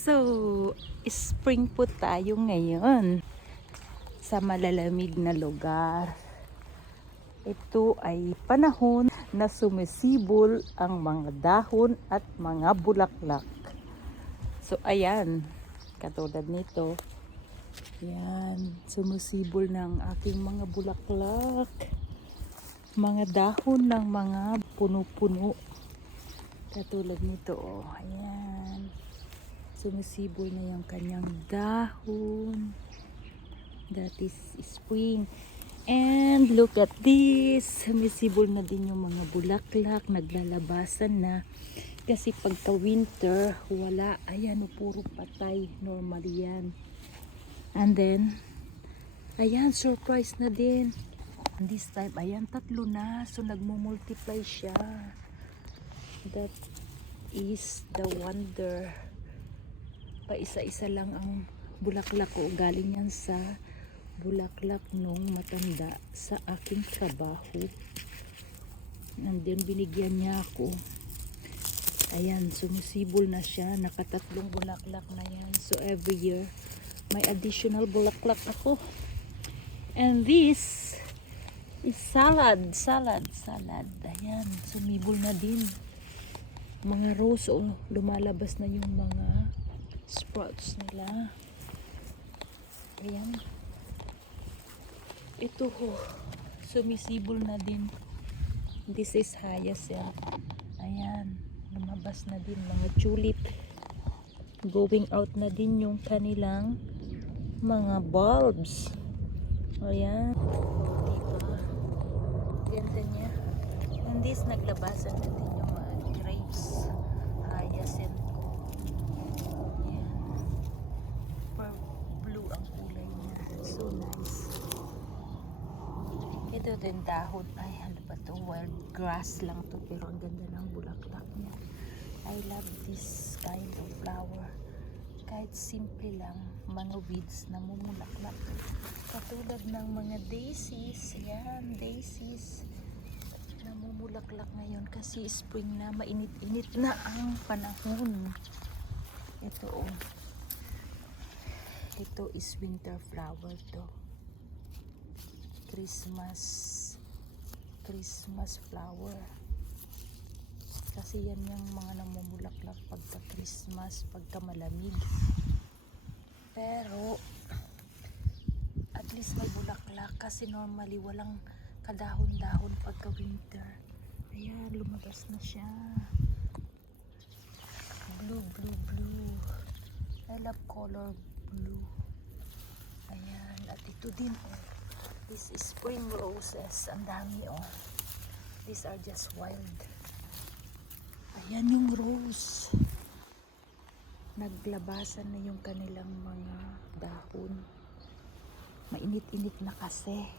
So, spring po tayo ngayon sa malalamig na lugar. Ito ay panahon na sumisibol ang mga dahon at mga bulaklak. So, ayan, katulad nito. Yan, sumisibol ng aking mga bulaklak. Mga dahon ng mga puno-puno. Katulad nito, oh, ayan. Sumisibol na yung kanyang dahon. That is spring. And look at this. Sumisibol na din yung mga bulaklak. Naglalabasan na. Kasi pagka winter, wala. Ayan, puro patay. Normal yan. And then, ayan, surprise na din. And this time, ayan, 3 na. So, nagmumultiply siya. That is the wonder. Paisa-isa lang ang bulaklak ko. Galing yan sa bulaklak nung matanda sa aking trabaho. And then binigyan niya ako. Ayan, sumisibol na siya. Nakatatlong bulaklak na yan. So every year, may additional bulaklak ako. And this is salad. Ayan, sumibol na din. Mga rose, oh, lumalabas na yung mga sprouts nila. Ayan. Ito ho, sumisibol na din. This is hyacinth. Ayan, lumabas na din mga tulip. Going out na din yung kanilang mga bulbs. Ayan. Diba? Ganda niya. And this, naglabasan na din yung mga grapes. Hyacinth. So nice. Ito din dahon. Ay, ano ba to? Wild grass lang to. Pero ang ganda ng bulaklak niya. I love this kind of flower. Kahit simple lang, mga weeds na mumulaklak. Katulad ng mga daisies. Yan, daisies. Namumulaklak ngayon kasi spring na, mainit-init na ang panahon. Ito, oh. Ito is winter flower to. Christmas flower. Kasi yan yung mga namumulaklak pagka Christmas, pagka malamig. Pero at least may bulaklak kasi normally walang kadahon-dahon pagka winter. Ayan, lumabas na siya. Blue. I love color blue. Ayan, at ito din, oh. This is spring roses. Ang dami, oh. These are just wild. Ayan yung rose. Naglabasan na yung kanilang mga dahon. Mainit-init na kasi.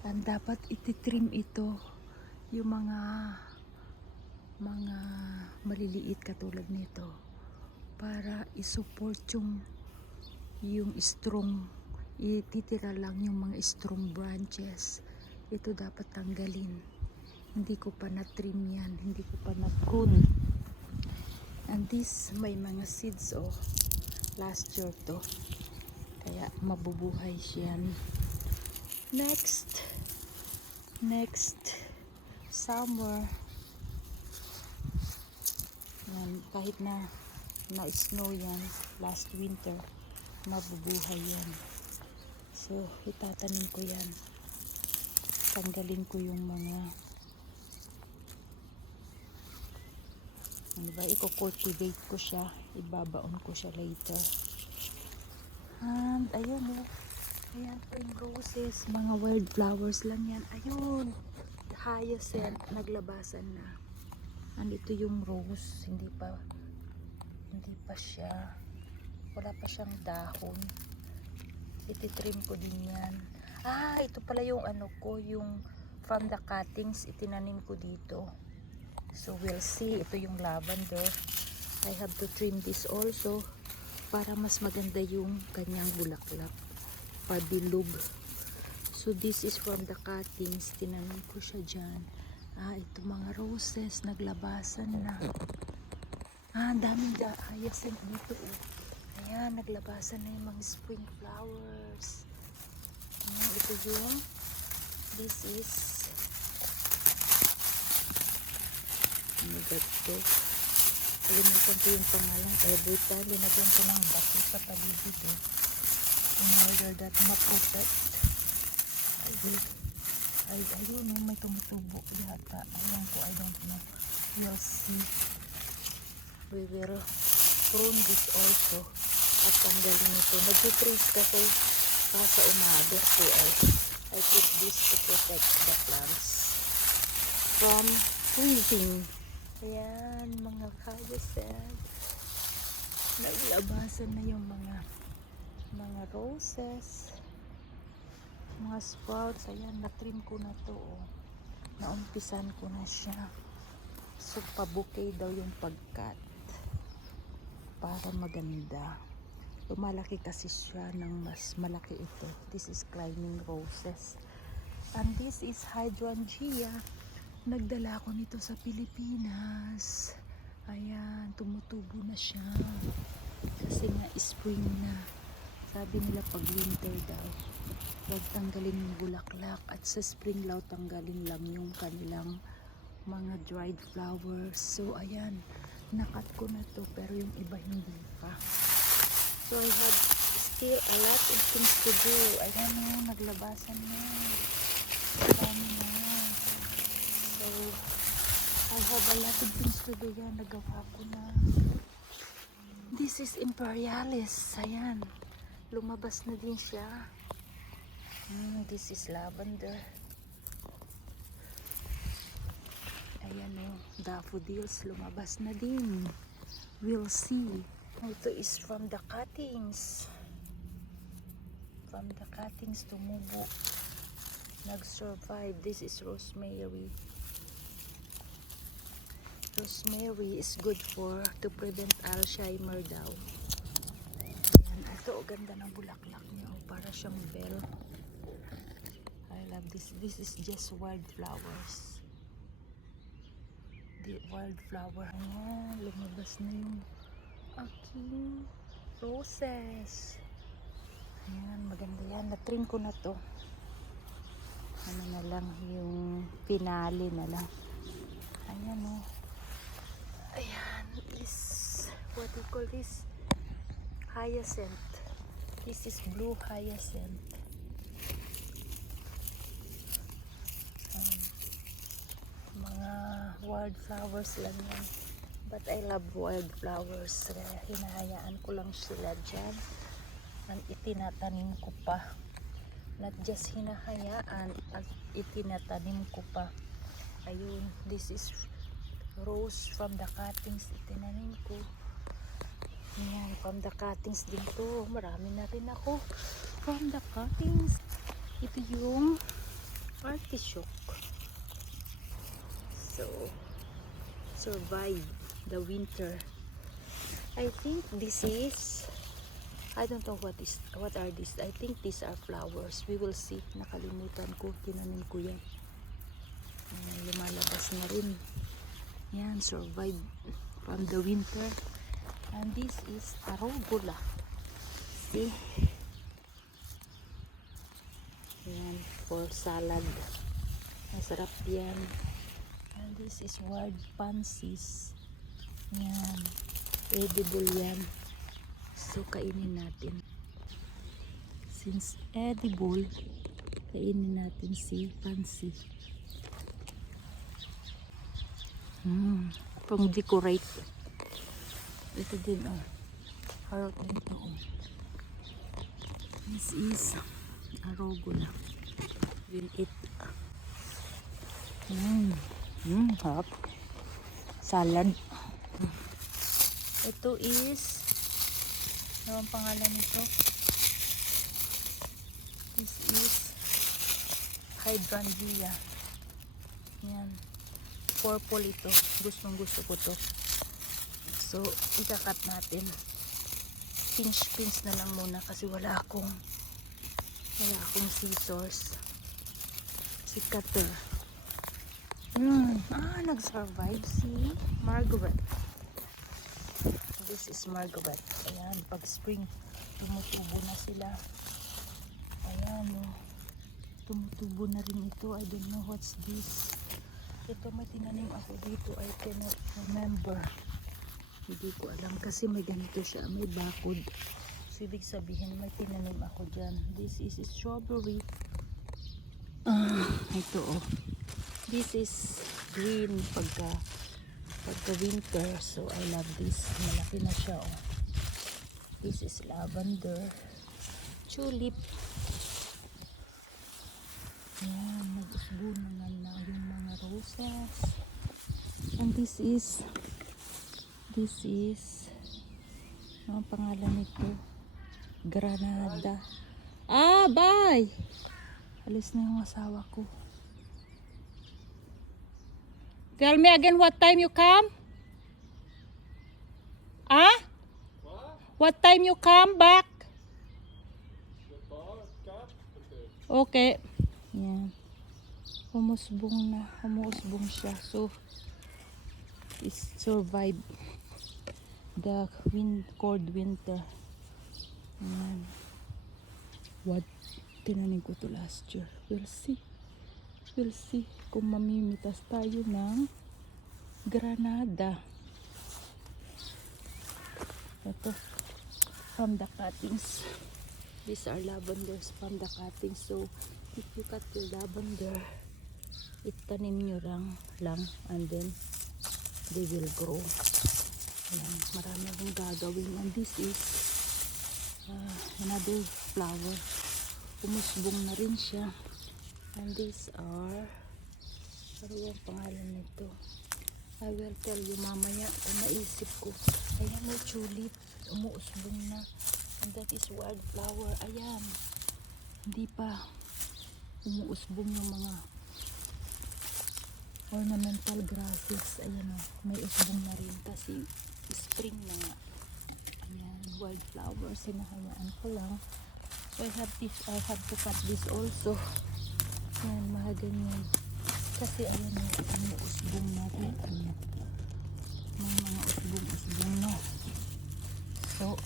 And dapat ititrim ito. Yung mga maliliit katulad nito. Para isupport yung strong, ititira lang yung mga strong branches. Ito dapat tanggalin. Hindi ko pa na-trim yan, hindi ko pa na-prune. And this, may mga seeds, oh, last year to, kaya mabubuhay siyan. Next summer, yan, kahit na snow yan last winter, mabubuhay yan. So itatanim ko yan, tanggalin ko yung mga ano ba, i-cultivate ko siya, ibabaon ko siya later. And ayun, oh, ayan po yung roses, mga wild flowers lang yan. Ayun, hyacinth, naglabasan na. And ito yung rose, hindi pa siya, wala pa siyang dahon. Ititrim ko din yan. Ito pala yung ano ko, yung from the cuttings, itinanim ko dito. So we'll see. Ito yung lavender. I have to trim this also para mas maganda yung kanyang bulaklak, pabilog. So this is from the cuttings, tinanim ko siya dyan. Ito mga roses, naglabasan na. Ang daming hyacinth dito. Oh. Ayan, naglabasan na yung mga spring flowers. Ayan, ito yung, this is, ano ba ito? Kalimutan ko yung pangalan. Every time, linagyan ko ng bato sa paligid eh. In order that ma-protect. Ayun, may tumutubo yata. Ayan ko, I don't know. We'll see. We will prune this also. At tanggalin ito. Nag-freeze kasi sa umaga. So I put this to protect the plants from freezing. Ayan, mga hyacinth. Naglabasan na yung mga roses. Mga sprouts. Ayan, na-trim ko na to. Oh. Naumpisan ko na siya. So, pa-bouquet daw yung pagkat. Para maganda. Lumalaki kasi siya ng mas malaki ito. This is climbing roses. And this is hydrangea. Nagdala ko nito sa Pilipinas. Ayan, tumutubo na siya. Kasi nga spring na. Sabi nila pag winter daw, huwag tanggalin yung bulaklak. At sa spring law, tanggalin lang yung kanilang mga dried flowers. So, ayan. Nakat ko na to pero yung iba hindi pa. So I have still a lot of things to do. Ayan o, naglabasan na. Dami na. So I have a lot of things to do. Yan, nagawa ko na. This is Imperialis. Ayan. Lumabas na din siya. This is lavender. Ayan o, daffodils, lumabas na din. We'll see. Ito is from the cuttings. From the cuttings tumubo. Nag-survive. This is rosemary. Rosemary is good to prevent Alzheimer daw. Ayan, ito, ganda ng bulaklak niya. Para siyang bell. I love this. This is just wildflowers. The wildflower. Ayan, lumabas na yung aking roses. Ayan, maganda yan. Na-trim ko na to. Ano na lang, yung finale na lang. Ayan o. Ayan, is, what do you call this? Hyacinth. This is blue hyacinth. Mga wildflowers lang yan. But I love wildflowers. Hinahayaan ko lang sila dyan. At itinatanim ko pa. Not just hinahayaan, at itinatanim ko pa. Ayun, this is rose from the cuttings. Itinanim ko. Yan, from the cuttings din to. Marami na rin ako from the cuttings. Ito yung artichoke. So, survive the winter. I think this is, I don't know what are these. I think these are flowers. We will see. Nakalimutan ko. Tinanim ko yan. Lumalabas na rin. Yan, survive from the winter. And this is arugula. See? Yan, for salad. Masarap yan. And this is wild pansies. Yan. Edible yan. So, kainin natin. Since edible, kainin natin si pansy. Pang decorate. Ito din, oh. Harap dito, oh. This is arugula. We'll eat. Harap. Salad. Ito is, ano ang pangalan nito? This is hydrangea. Yan. Purple ito. Gustong gusto ko to. So, ikakat natin. Pinch na lang muna kasi wala akong scissors. Si cutter. Nag-survive si Margaret. This is Margaret. Ayan, pag spring, tumutubo na sila. Ayan, oh. Tumutubo na rin ito. I don't know what's this. Ito may tinanim ako dito. I cannot remember. Hindi ko alam kasi may ganito siya. May bakod. So, ibig sabihin may tinanim ako dyan. This is strawberry. Ito oh. This is green pagka winter. So, I love this. Malaki na siya oh. This is lavender. Tulip. Ayan, nag-usbo naman na yung mga roses. And this is ang pangalan nito, Granada. Bye! Alis na yung asawa ko. Tell me again what time you come? What time you come back? Okay. Yan. Humusbong siya. So, it survived the cold winter. Yan. What? Tinanim ko to last year. We'll see kung mamimitas tayo ng Granada. Ito. From the cuttings. These are lavenders from the cuttings. So, if you cut your lavender, itanim nyo lang and then they will grow. Ayan, marami akong gagawin. And this is another flower. Umusbong na rin siya. And these are, ano yung pangalan nito? I will tell you mamaya kung maisip ko. Ayan o, tulip. Umuusbong na. And that is wildflower. Ayan. Hindi pa umuusbong yung mga ornamental grasses. Ayan o, may usbong na rin kasi spring na nga. Ayan, wildflower. Sinahayaan ko lang. So I have to cut this also. Ayan, mga ganyan. Kasi ayan o, umuusbong na rin. May mga usbong na. So,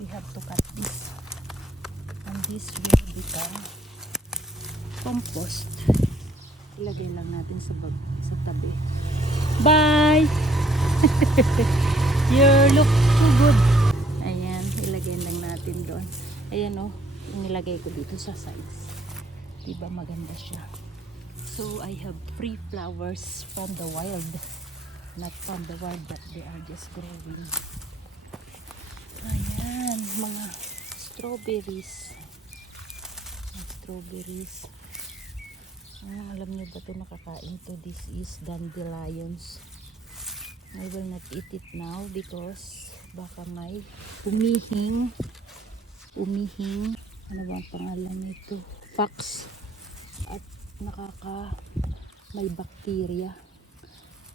we have to cut this. And this will become compost. Ilagay lang natin sa tabi. Bye! You look too good. Ayan, ilagay lang natin doon. Ayan o, nilagay ko dito sa sides. Diba maganda siya. So, I have free flowers from the wild. Not from the wild, but they are just growing. Ayan, mga strawberries. Alam niyo ba ito nakakain to? This is dandelions. I will not eat it now because baka may umihing. Ano ba ang pangalan nito? Fox. At may bacteria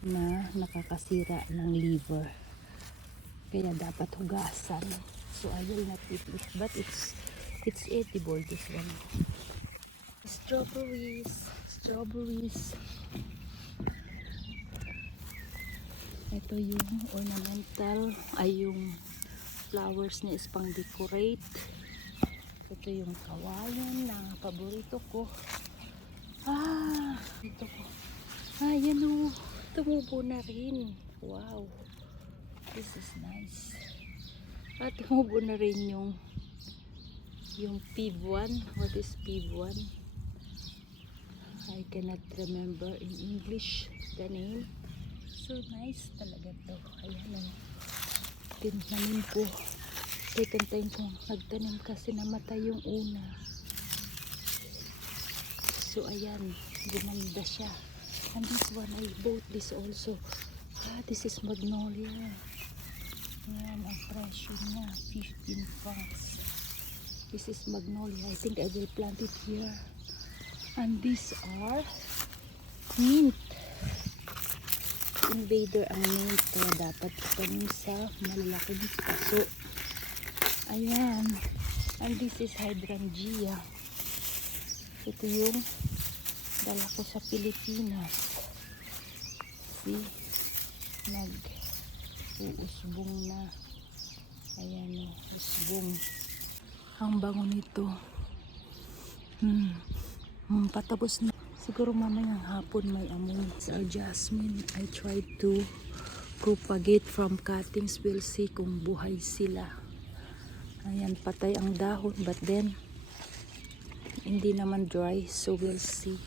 na nakakasira ng liver. Kaya dapat hugasan. So I will not eat it. But it's edible, this one. Strawberries. Ito yung ornamental, ay yung flowers na is pang decorate. Ito yung kawayan na paborito ko. Ito ko. Yan o. Tumubo na rin. Wow. This is nice. Tumubo na rin yung PIV1. What is PIV1? I cannot remember in English the name. So nice talaga to. Ayan o. Tinanim ko. Second time ko nagtanim kasi namatay yung una. So ayan. Gumanda siya. And this one, I bought this also. This is magnolia. Ayan, ang presyo niya. 15 francs. This is magnolia. I think I will plant it here. And these are mint. Invader ang mint. Kaya dapat itanim sa malalaking paso. Ayan. And this is hydrangea. Ito yung dala ko sa Pilipinas. See? uusbong na. Ayan o, usbong. Ang bango nito. Patapos na. Siguro mamayang hapon may amoy. Sa jasmine, I tried to propagate from cuttings. We'll see kung buhay sila. Ayan, patay ang dahon. But then, hindi naman dry. So we'll see.